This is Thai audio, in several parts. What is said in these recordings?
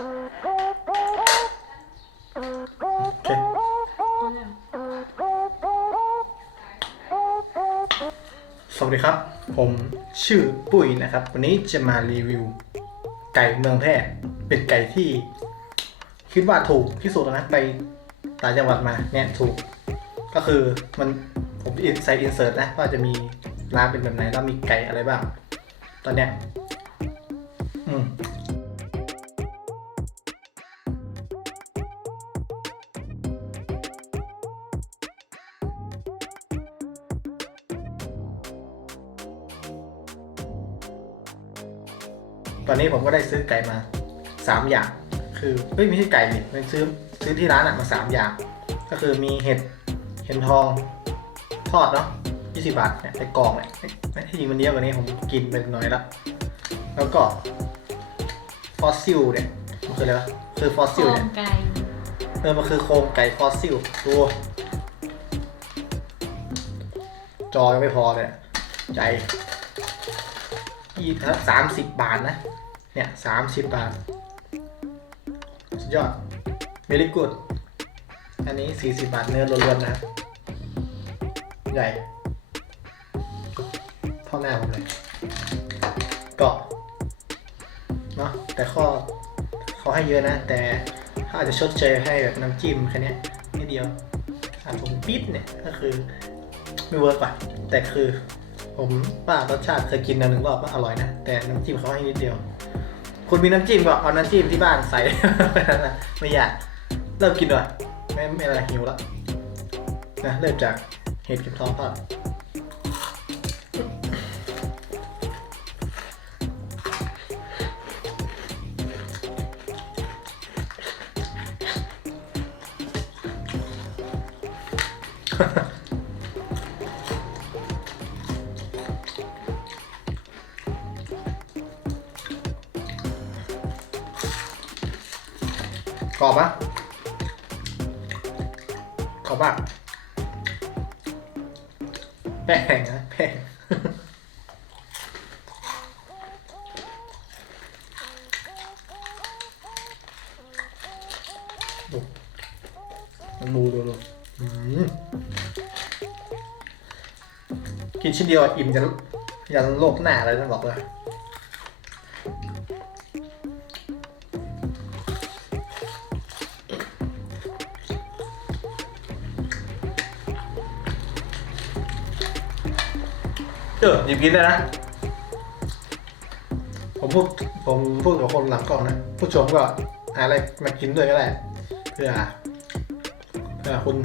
โอเคสวัสดีครับ ผมชื่อปุ้ยนะครับ วันนี้จะมารีวิว ไก่เมืองแพร่เป็นไก่ที่ คิดว่าถูกที่สุดแล้วนะไปต่างจังหวัดมาเนี่ยถูก ก็คือมันผมใส่อินเสิร์ตนะว่าจะมีร้านเป็นแบบไหนแล้วมีไก่อะไรบ้าง ตอนเนี้ย อนนี้ผมก็ได้ซื้อไก่มาสามอย่าง คือเฮ้ยไม่ใช่ไก่นี่เป็นซื้อซื้อที่ร้านอะมาสามอย่าง ก็คือมีเห็ดเห็ดทองทอดเนาะยี่สิบาทเนี่ยในกล่องเนี่ยไม่ที่จริงมันเยอะกว่านี้ผมกินเป็นน้อยละแล้วก็ฟอสซิลเนี่ยมันคืออะไรวะคือฟอสโคซิลรเนี่งยไก่เออมันคือโครงไก่ฟอสซิลตัวจอยังไม่พอเลยอะใจ ยี่สามสิบบาทนะ เนี่ยสามสิบบาท สุดยอด very good อันนี้สี่สิบบาทเนื้อล้วนๆนะครับใหญ่เท่าหน้าผมเลยก็เนาะแต่ข้อเขาให้เยอะนะ แต่เขาอาจจะชดเชยให้แบบน้ำจิ้มแค่เนี้ยนิดเดียวอาผมปิ๊บเนี่ยก็คือไม่เวิร์กว่ะแต่คือ ผมว่ารสชาติเคยกินมาหนึ่งรอบก็อร่อยนะ แต่น้ำจิ้มเขาให้นิดเดียว คุณมีน้ำจิ้มก็เอาน้ำจิ้มที่บ้านใส่ ไม่อยากเริ่มกินหน่อยไม่ไม่อะไรหิวแล้วนะเริ่มจากเห็ดเข็มทองทอด กรอบปะกรอบปะแป้งนะแป้งดูดูดูดูกินชิ้นเดียวอิ่มยันยันโลกหน้าเลยนะบอกเลย อหยิบกินได้นะ ผมพูดผมพูดกับคนหลังกล้องนะ ผู้ชมก็หาอะไรมากินด้วยก็ได้เพื่อเพื่อคุณ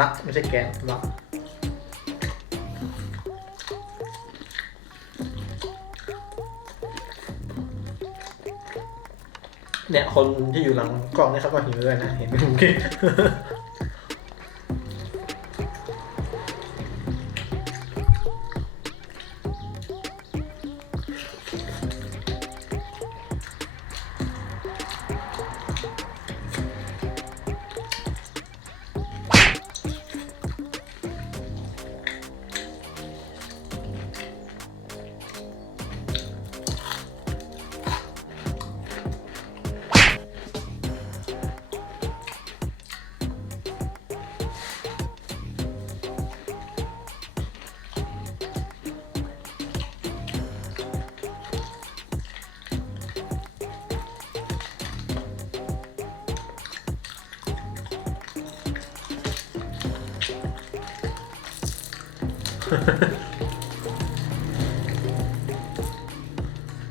ลักไม่ใช่แกนสำลักเนี่ยคนที่อยู่หลังกล้องนี่เขาก็หิวด้วยนะ เห็นไหมผมกิ เ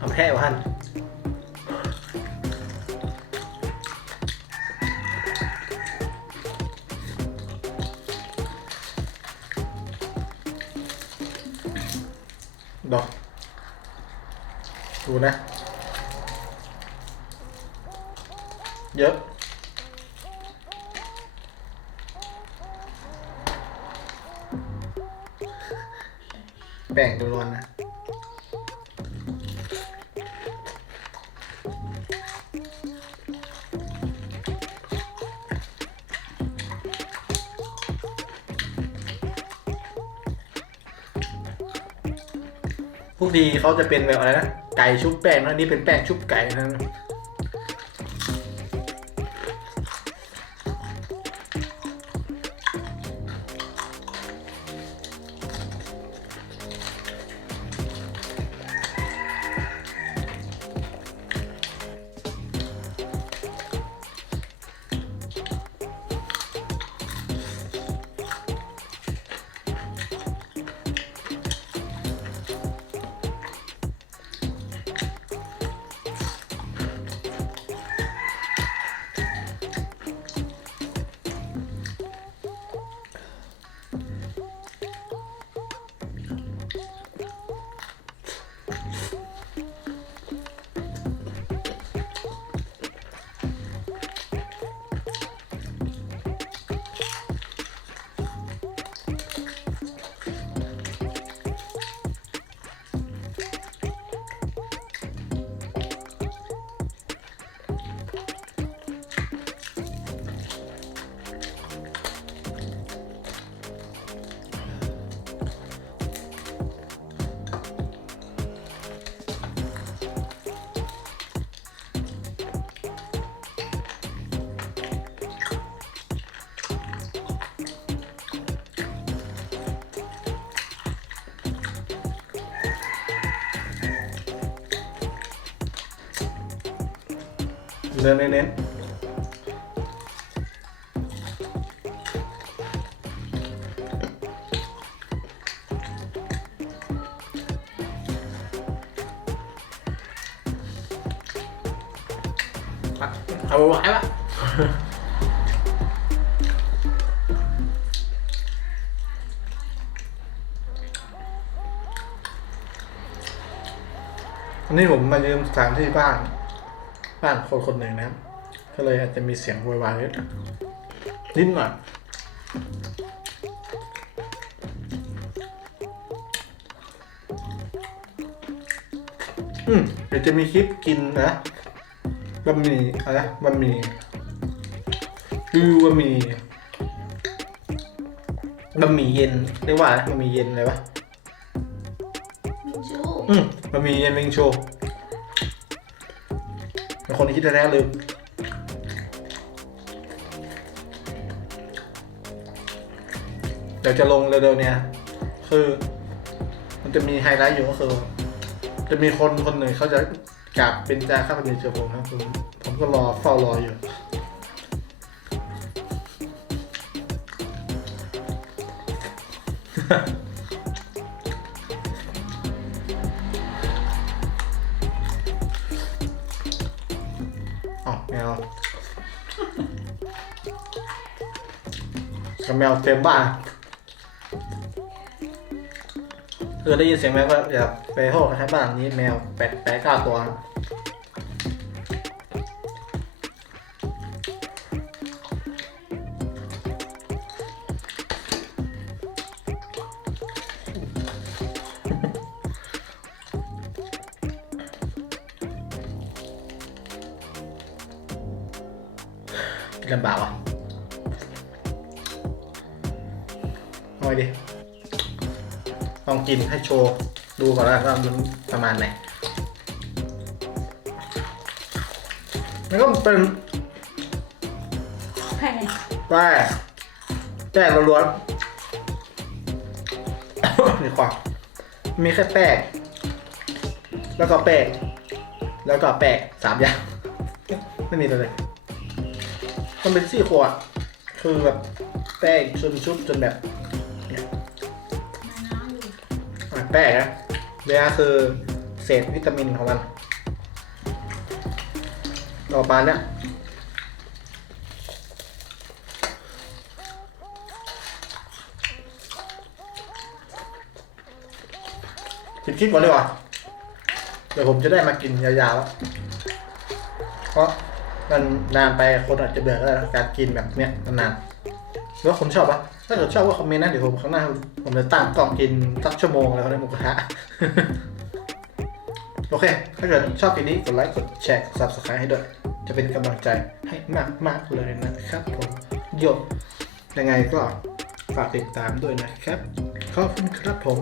อาแพ้วะฮันดอกดูนะ เยอะ แป้งล้วนนะพวกดีเขาจะเป็นแบบอะไรนะ ไก่ชุบแป้งนะนนี่เป็นแป้งชุบไก่นะ เดินเน้นๆอะเอาไว้ปะอันนี้ผมมายืมสถานที่บ้าน บ้านคนคนหนึ่งนะครับ ก็เลยอาจจะมีเสียงโวยวายนิดนิดหน่อยอืมเดี๋ยวจะมีคลิปกินนะบะหมี่อะไรนะบะหมี่คือบะหมี่บะหมี่เย็นเรียกว่าอะไรบะหมี่เย็นอะไรวะมินจูอืมบะหมี่เย็นเมงโชว์ เป็นคนที่คิดแท้ๆลืมเดี๋ยวจะลงเร็วๆเนี่ย คือ มันจะมีไฮไลท์อยู่ก็คือ จะมีคนคนหนึ่งเขาจะกลับเป็นจาข้าพเจ้าผมนะผมผมก็รอเฝ้ารออยู่ แมวกับแมวเต็มบ้านคือได้ยินเสียงแมวก็อยากไปโทษนะครับบ้านนี้แมวแปดแปดเก้าตัวนะ ลำบากว่ะเอาดีลองกินให้โชว์ ดูก่อนแล้วว่ามันประมาณไหน มันก็เป็นแพ้แป้งแป้งล้วนๆดีกว่ามีแค่แป้งแล้วก็แป้งแล้วก็แป้งสามอย่าง ไม่มีอะไรเลย มันเป็นซี่โครงอะคือแบบแป้งชนชุบจนแบบน้ำอยู่อะแป้งนะเบียร์คือเศษวิตามินของมันต่อมาเนี่ยคิดคิดก่อนดีกว่าเดี๋ยวผมจะได้มากินยาวๆแล้วเพราะ มันนานไปคนอาจจะเบื่อก็ได้การกินแบบเนี้ยนานๆหรือว่าคนชอบปะถ้าเกิดชอบก็คอมเมนต์นะเดี๋ยวผมข้างหน้าผมจะตั้งกล่องกินสักชั่วโมงแล้วได้หมูกระทะโอเค ถ้าเกิดชอบคลิปนี้กดไลค์กดแชร์กด subscribe ให้ด้วย จะเป็นกำลังใจให้มากมากๆเลยนะครับผมโยยังไงก็ฝากติดตามด้วยนะครับ ขอบคุณครับผม